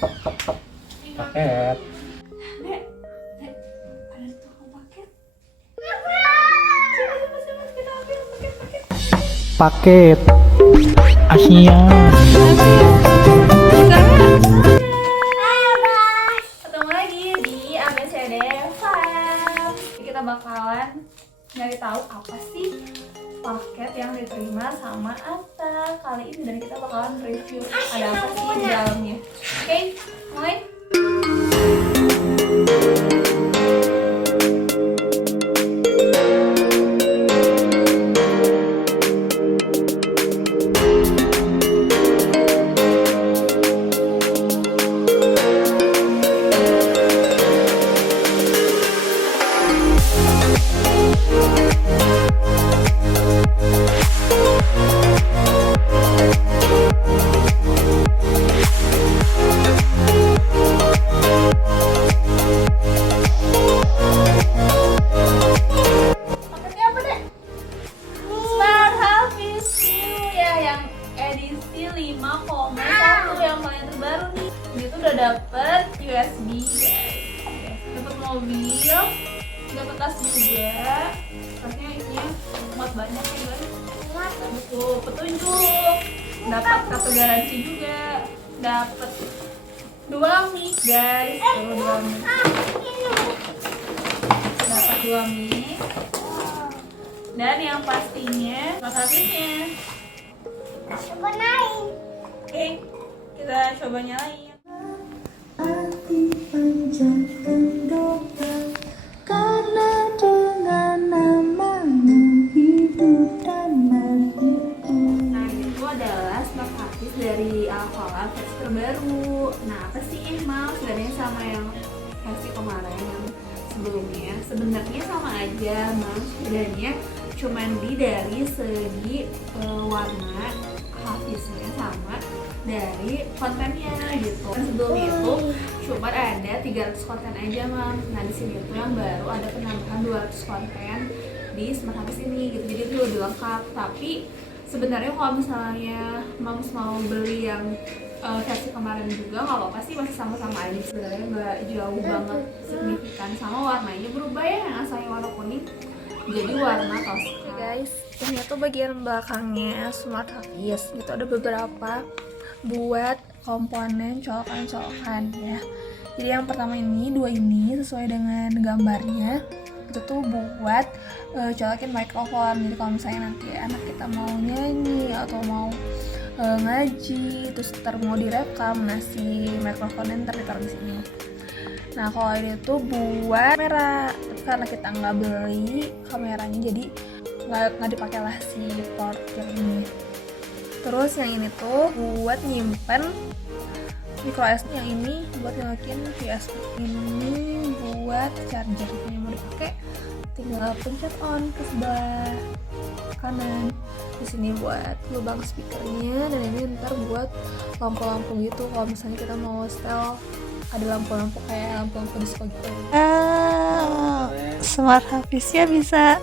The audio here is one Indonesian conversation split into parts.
Paket. Dek, Dek, ada tukang paket. Kita ambil paket. Paket. ASEAN. Ketemu lagi di ABCD Farm. Kita bakalan nyari tahu apa sih paket yang diterima sama Atta kali ini, dan kita bakalan review ada apa sih di dalamnya. Oke, mulai. Paketnya apa, Dek? Smart Hafiz New ya, yang edisi 5,1 yang paling terbaru nih. Ini tuh udah dapet USB guys, dapet mobil, dapet tas juga. Tasnya isinya muat banyak ya guys. Buku petunjuk, dapat kartu garansi juga, dapat 2 mic guys, tuh 2 mic. Dapat 2 mic. Dan yang pastinya makasihnya. Coba naik. Oke, kita coba nyalain. Hati panjatkan doa, karena dengan namamu hidup dan matiku. Nah, itu adalah smart hafiz dari Alfalfa versi terbaru. Nah, apa sih Mas bedanya sama yang versi kemarin yang sebelumnya? Sebenarnya sama aja, Mas. Bedanya cuman dari segi warna hafiznya sama dari kontennya gitu. Kan sebelumnya itu cuma ada 300 konten aja, Mam. Nah, di sini tuh yang baru ada penambahan 200 konten di smart hafiz ini gitu. Jadi itu lebih lengkap. Tapi sebenarnya kalau misalnya Mams mau beli yang versi kemarin juga nggak apa-apa sih, masih sama-sama aja sebenarnya, nggak jauh banget signifikan. Sama warnanya berubah ya, yang asalnya warna kuning jadi warna toska. Guys, ini tuh bagian belakangnya smart hafiz. Itu ada beberapa buat komponen colokan-colokan ya. Jadi yang pertama ini, 2 ini sesuai dengan gambarnya itu tuh buat colokin mikrofon. Jadi kalau misalnya nanti anak kita mau nyanyi atau mau ngaji, terus ntar mau direkam, nah si mikrofonnya ntar ditaruh di sini. Nah, kalau ini tuh buat kamera, karena kita nggak beli kameranya, jadi nggak dipakai lah si port yang ini. Terus yang ini tuh buat nyimpen micro SD, yang ini buat nyolokin USB, ini buat charger. Yang mau dipakai tinggal pencet on ke sebelah kanan. Di sini buat lubang speakernya, dan ini ntar buat lampu-lampu gitu. Kalau misalnya kita mau setel ada lampu-lampu kayak lampu-lampu disco gitu. Smart hafiznya bisa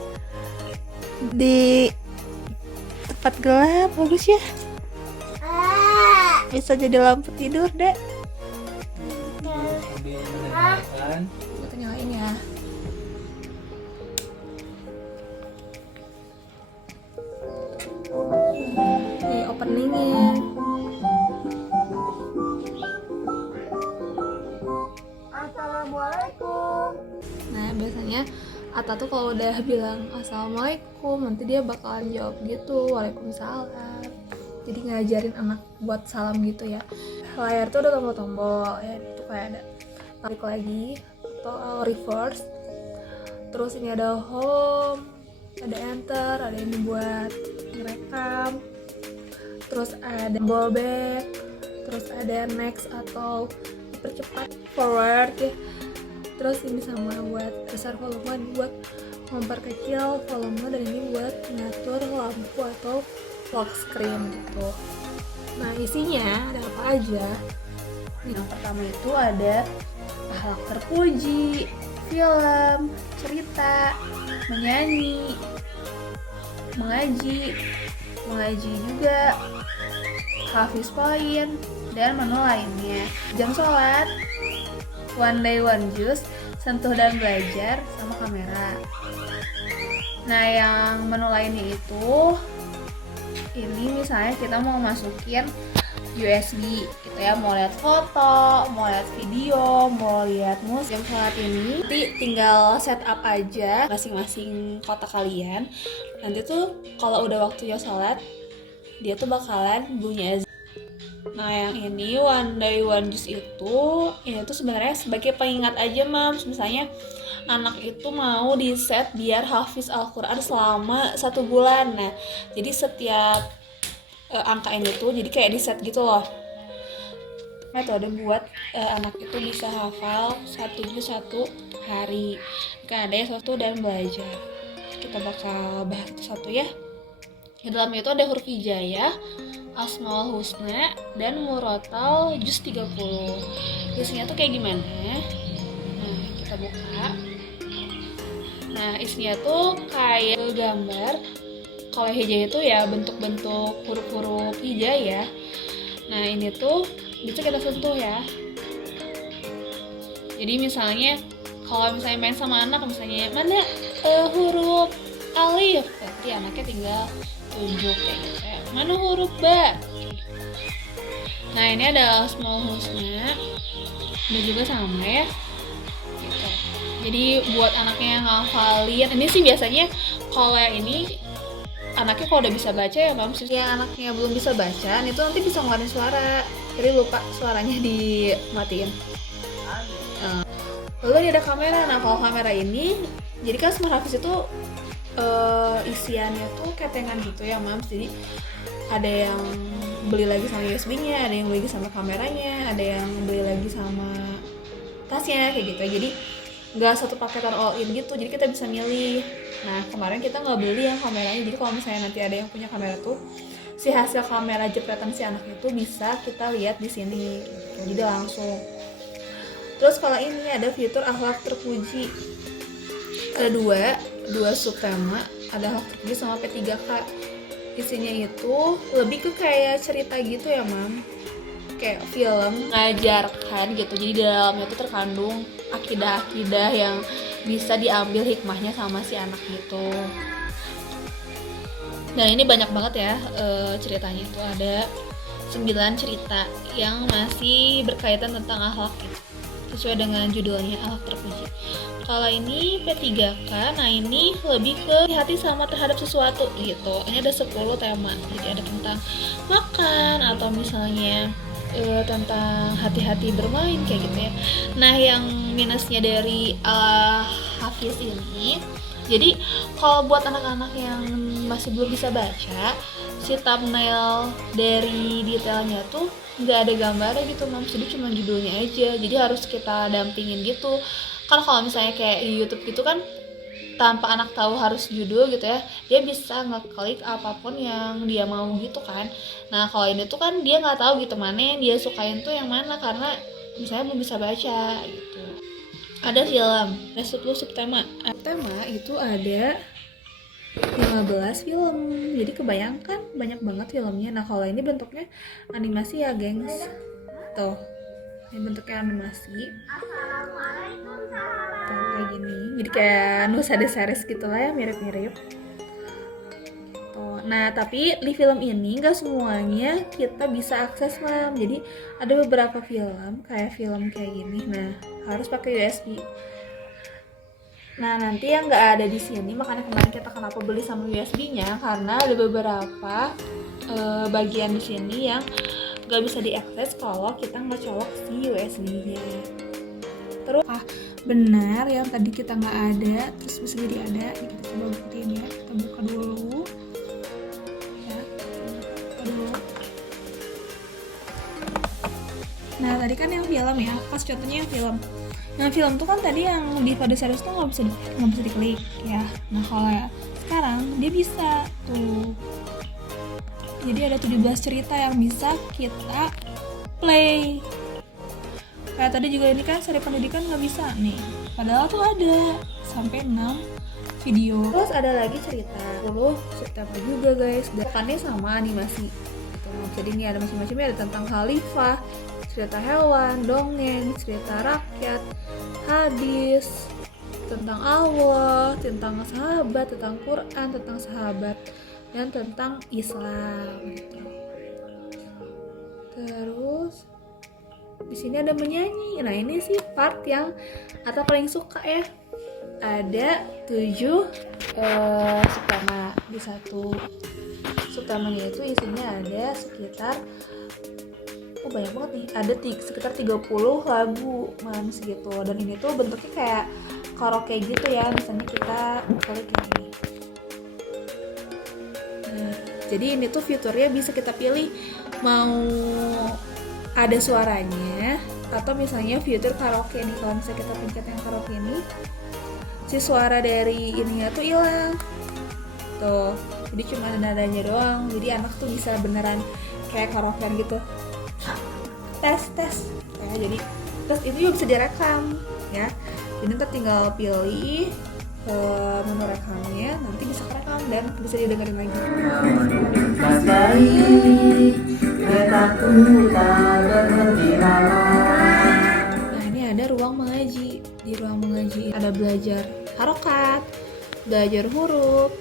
di tempat gelap, bagus ya. Bisa jadi lampu tidur, Dek. Kita nyalain ya. Nih openingnya. Assalamualaikum. Nah, biasanya Atta tuh kalau udah bilang assalamualaikum, nanti dia bakalan jawab gitu, waalaikumsalam. Jadi ngajarin anak buat salam gitu ya. Layar tuh ada tombol-tombol ya, itu kayak ada tarik lagi atau reverse. Terus ini ada home, ada enter, ada ini buat ngerekam. Terus ada tombol back, terus ada next atau percepat, forward ya. Terus ini sama buat besar volume, ini buat memperkecil volume, dan ini buat ngatur lampu atau lock screen gitu. Nah, isinya ada apa aja? Yang pertama itu ada akhlak terpuji, film, cerita, menyanyi, mengaji, mengaji juga, hafiz poin, dan menu lainnya. Jam sholat, one day one juice, sentuh dan belajar, sama kamera. Nah yang menu lainnya itu, ini misalnya kita mau masukin USB gitu ya, mau lihat foto, mau lihat video, mau lihat musik. Jam sholat ini nanti tinggal setup aja masing-masing kotak kalian. Nanti tuh kalau udah waktunya sholat, dia tuh bakalan bunyi azan. Nah yang ini one day one juice itu, ini tuh sebenarnya sebagai pengingat aja Mams. Misalnya anak itu mau di set biar hafiz Al-Quran selama 1 bulan. Nah jadi setiap angka ini tuh jadi kayak di set gitu loh. Metode buat anak itu bisa hafal 1 juz 1 hari. Kan ada yang satu dan belajar. Kita bakal bahas satu ya. Di dalamnya itu ada huruf hijaiyah, Asmaul Husna, dan Murotal juz 30. Isinya tuh kayak gimana? Nah, kita buka. Nah, isinya tuh kayak gambar. Kalau hijaiyah itu ya bentuk-bentuk huruf-huruf hijaiyah. Nah, ini tuh bisa kita sentuh ya. Jadi misalnya kalau misalnya main sama anak, misalnya mana huruf alif, berarti anaknya tinggal tunjuk kayak gitu ya. Mana huruf ba? Nah ini ada Asmaul Husna, ini juga sama ya. Gitu. Jadi buat anaknya yang ngafalin, ini sih biasanya kalau yang ini anaknya kalau udah bisa baca ya Mams. Yang anaknya belum bisa baca, itu nanti bisa ngeluarin suara. Jadi lupa suaranya dimatiin. Lalu ada kamera. Nah kalau kamera ini, jadi kan Smart Hafiz itu isiannya tuh ketengan gitu ya Mams. Jadi ada yang beli lagi sama USB-nya, ada yang beli lagi sama kameranya, ada yang beli lagi sama tasnya kayak gitu. Jadi nggak satu paketan all in gitu, jadi kita bisa milih. Nah kemarin kita nggak beli yang kameranya, jadi kalau misalnya nanti ada yang punya kamera tuh, si hasil kamera jepretan si anak itu bisa kita lihat di sini gitu. Jadi langsung. Terus kalau ini ada fitur akhlak terpuji, ada dua subtema, ada akhlak terpuji sama P3K. Isinya itu lebih ke kayak cerita gitu ya Mam, kayak film ngajarkan gitu. Jadi di dalamnya itu terkandung akidah-akidah yang bisa diambil hikmahnya sama si anak gitu. Nah ini banyak banget ya ceritanya, itu ada 9 cerita yang masih berkaitan tentang akhlak gitu, sesuai dengan judulnya akhlak terpuji. Kalau ini P3K, nah ini lebih ke hati sama terhadap sesuatu gitu. Ini ada 10 tema, jadi ada tentang makan atau misalnya tentang hati-hati bermain kayak gitu ya. Nah yang minusnya dari Hafiz ini, jadi kalau buat anak-anak yang masih belum bisa baca, si thumbnail dari detailnya tuh nggak ada gambarnya gitu Mams, jadi cuma judulnya aja. Jadi harus kita dampingin gitu. Kan kalau misalnya kayak di YouTube gitu kan, tanpa anak tahu harus judul gitu ya, dia bisa ngeklik apapun yang dia mau gitu kan. Nah kalau ini tuh kan dia nggak tahu gitu mana yang dia sukain tuh yang mana, karena misalnya belum bisa baca gitu. Ada film, ada 10 subtema. Tema itu ada 15 film, jadi kebayangkan banyak banget filmnya. Nah kalau ini bentuknya animasi ya gengs, tuh ini bentuknya animasi tuh, kayak gini, jadi kayak Nusa The Series gitu lah ya, mirip-mirip tuh. Nah tapi di film ini nggak semuanya kita bisa akses Mam, jadi ada beberapa film kayak gini, nah harus pakai USB. Nah nanti yang nggak ada di sini, makanya kemarin kita kenapa beli sama USB-nya, karena ada beberapa bagian di sini yang nggak bisa diakses kalau kita nggak colok si USB-nya. Terus benar yang tadi kita nggak ada, terus bisa jadi ada. Ini kita coba buktiin ya, kita buka dulu. Ya, buka dulu. Nah tadi kan yang film ya, pas contohnya yang film. Nah film tuh kan tadi yang di pada series tuh nggak bisa diklik ya. Nah kalau sekarang dia bisa tuh. Jadi ada 17 cerita yang bisa kita play. Kayak tadi juga ini kan seri pendidikan nggak bisa nih. Padahal tuh ada sampai 6 video. Terus ada lagi cerita 10 subtema juga guys. Depannya sama animasi gitu. Jadi ini ada macam-macamnya, ada tentang khalifah, cerita hewan, dongeng, cerita rakyat, hadis, tentang Allah, tentang sahabat, tentang Quran, tentang sahabat, dan tentang Islam gitu. Terus di sini ada menyanyi. Nah, ini sih part yang Atta paling suka ya. Ada 7 subtema. Di satu subtemanya itu isinya ada sekitar banyak banget nih. Ada sekitar 30 lagu mans gitu. Dan ini tuh bentuknya kayak karaoke gitu ya. Misalnya kita klik ini. Nah, jadi ini tuh fiturnya bisa kita pilih mau ada suaranya atau misalnya fitur karaoke nih. Kalau misalnya kita pencet yang karaoke ini, si suara dari ininya tuh hilang tuh, jadi cuma nadanya doang. Jadi anak tuh bisa beneran kayak karaokean gitu, tes ya. Jadi terus itu juga bisa direkam ya. Jadi ntar tinggal pilih menu rekamnya, nanti bisa rekam dan bisa didengerin lagi. Nah, ini ada ruang mengaji. Di ruang mengaji ada belajar harokat, belajar huruf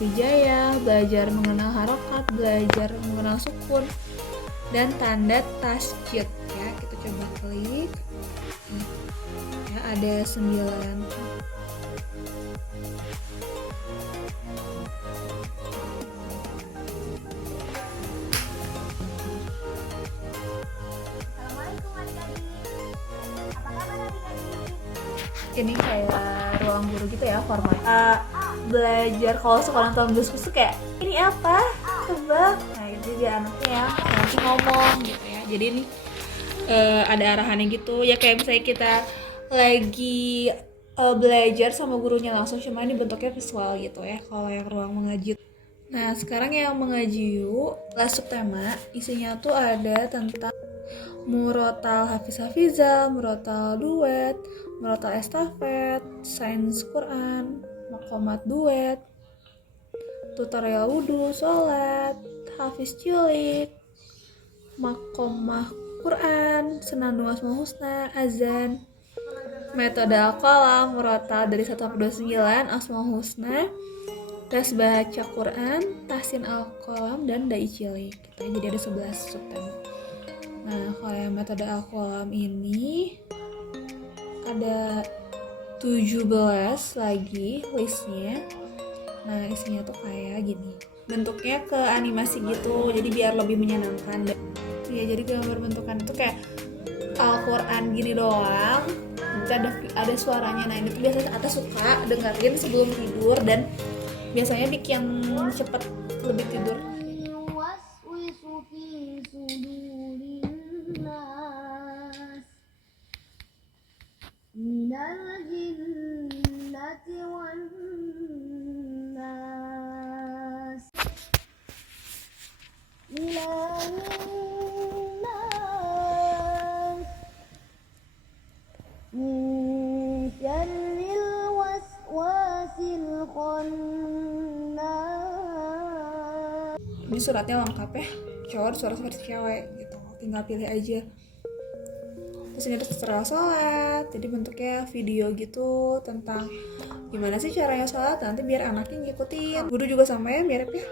hijayah, belajar mengenal harokat, belajar mengenal sukun, dan tanda tasjid ya. Kita coba klik. Ya, ada 9. Ini kayak ruang guru gitu ya formatnya. Belajar kalau sekolah nonton bioskop tuh kayak ini apa? Tebak. Nah, itu dia anaknya ya nanti ngomong gitu ya. Jadi ini ada arahannya gitu ya, kayak misalnya kita lagi belajar sama gurunya langsung, cuma ini bentuknya visual gitu ya kalau yang ruang mengaji. Nah, sekarang yang mengaji yuk, last subtema isinya tuh ada tentang murotal hafiz-hafizah, murotal duet, murotal estafet, sains Quran, makomat duet, tutorial wudhu, sholat, hafiz cilik, makomah Quran, senandung asmaul husna, azan, metode al-qalam, murotal dari 1 sampai 29, asmaul husna, tes baca Quran, tahsin al-qalam, dan dai cilik gitu. Jadi ada 11 subtema. Nah, kalau yang metode al-qalam ini ada 17 lagi listnya. Nah, isinya tuh kayak gini. Bentuknya ke animasi gitu, jadi biar lebih menyenangkan. Ya, jadi gambar bentukan itu kayak Al-Quran gini doang. Nanti ada suaranya. Nah, ini tuh biasanya Atta suka dengerin sebelum tidur dan biasanya bikin cepet lebih tidur. Minal jinnati wan nas ilahin nas min syarril waswasil khannas. Ini suratnya lengkap ya, cowok suara seperti cewek gitu, tinggal pilih aja. Terus ini ada tutorial sholat, jadi bentuknya video gitu tentang gimana sih caranya sholat, nanti biar anaknya ngikutin. Wudhu juga sama ya, mirip ya.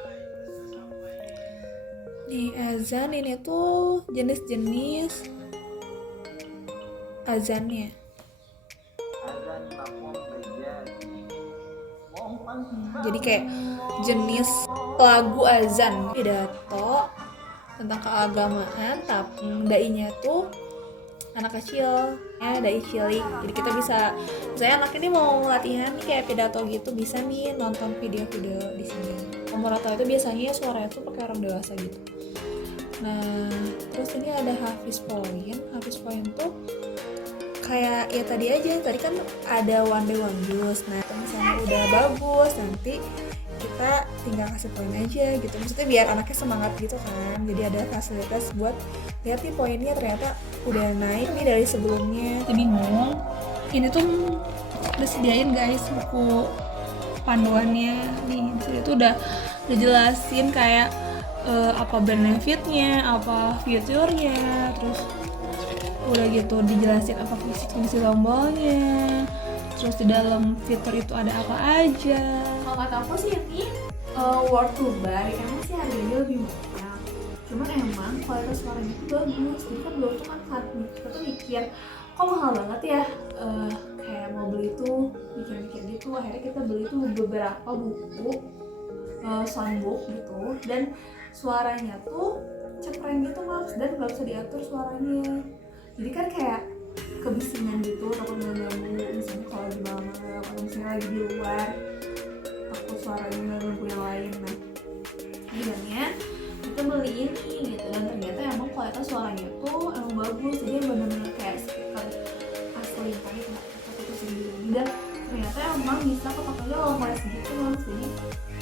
Nih azan, ini tuh jenis-jenis azannya. Jadi kayak jenis lagu azan, pidato tentang keagamaan, tapi dai-nya tuh anak kecil ya, dai cilik. Jadi kita bisa, misalnya anak ini mau latihan nih kayak pidato gitu, bisa nih nonton video-video di sini. Murotal itu biasanya suaranya tuh pakai orang dewasa gitu. Nah, terus ini ada hafiz point. Hafiz point tuh kayak ya tadi aja, tadi kan ada one day one use. Nah, kalau misalnya udah bagus, nanti kita tinggal kasih poin aja gitu. Maksudnya biar anaknya semangat gitu kan. Jadi ada fasilitas buat lihat nih poinnya ternyata udah naik nih dari sebelumnya. Bingung ini tuh udah sediain guys buku panduannya nih. Di sini tuh udah jelasin kayak apa benefitnya, apa fiturnya, terus udah gitu dijelasin apa fungsi tombolnya, terus di dalam fitur itu ada apa aja. Kalau kata aku sih ini worth to buy, emang sih harganya lebih mahal, cuman emang kualitas suaranya itu bagus. Jadi kan dulu tuh kan saat kita tuh mikir kok mahal banget ya, kayak mau beli tuh mikir-mikir gitu. Akhirnya kita beli tuh beberapa buku soundbook gitu, dan suaranya tuh cekren gitu Max, dan gak bisa diatur suaranya. Jadi kan kayak kebisingan gitu, takut ngeganggu misalnya kalau lagi malam, kalau misalnya lagi di luar takut suaranya ngeganggu yang lain. Nah akhirnya kita beli ini gitu, dan ternyata emang kualitas suaranya tuh emang bagus. Jadi bener-bener kayak speaker asli kayak itu sendiri, dan ternyata emang bisa kepakainya long last gitu Max. Jadi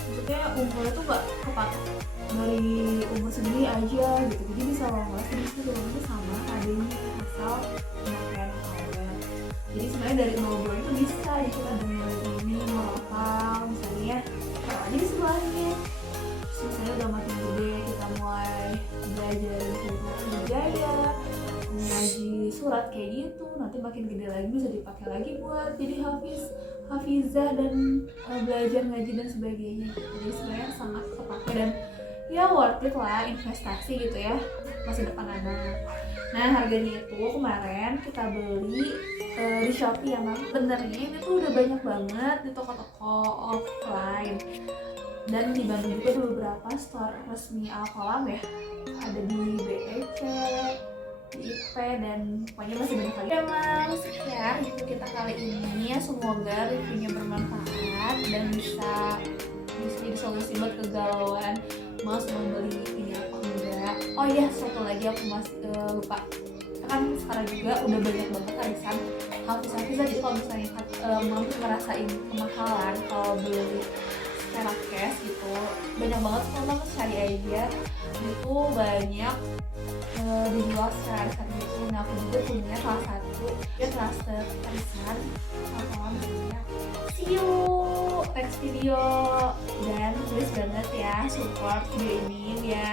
maksudnya umurnya tuh gak kepatok dari umur sendiri aja gitu, jadi bisa long last. Jadi sebenarnya sama adanya asal pemakaian awet. Jadi sebenarnya dari 0 bulan itu bisa ya kita dengerin ini lokal misalnya kalau aja di sebelahnya. Terus misalnya udah makin gede kita mulai belajar Wijaya, ngaji surat kayak gitu, nanti makin gede lagi bisa dipakai lagi buat jadi hafizah dan belajar ngaji dan sebagainya. Jadi sebenarnya sangat kepake dan ya worth it lah, investasi gitu ya masa depan anak. Nah harganya itu kemarin kita beli di Shopee ya Mang. Benernya ini tuh udah banyak banget di toko-toko offline, dan di Bandung juga ada beberapa store resmi Alkolam ya, ada di BEC, di IP, dan pokoknya masih banyak lagi. Emang sekian itu kita kali ini, semoga reviewnya bermanfaat dan bisa jadi solusi buat kegalauan mau membeli ini apa enggak. Oh iya, satu lagi aku masih lupa, kan sekarang juga udah banyak banget arisan hafiz-hafiz. Jadi kalau misalnya mau ngerasain kemahalan kalau beli secara cash gitu, banyak banget kalau cari aja itu banyak dijual secara arisan gitu. Nah aku juga punya salah satu ya cluster arisan kalau misalnya see you next video, dan please banget ya support video ini biar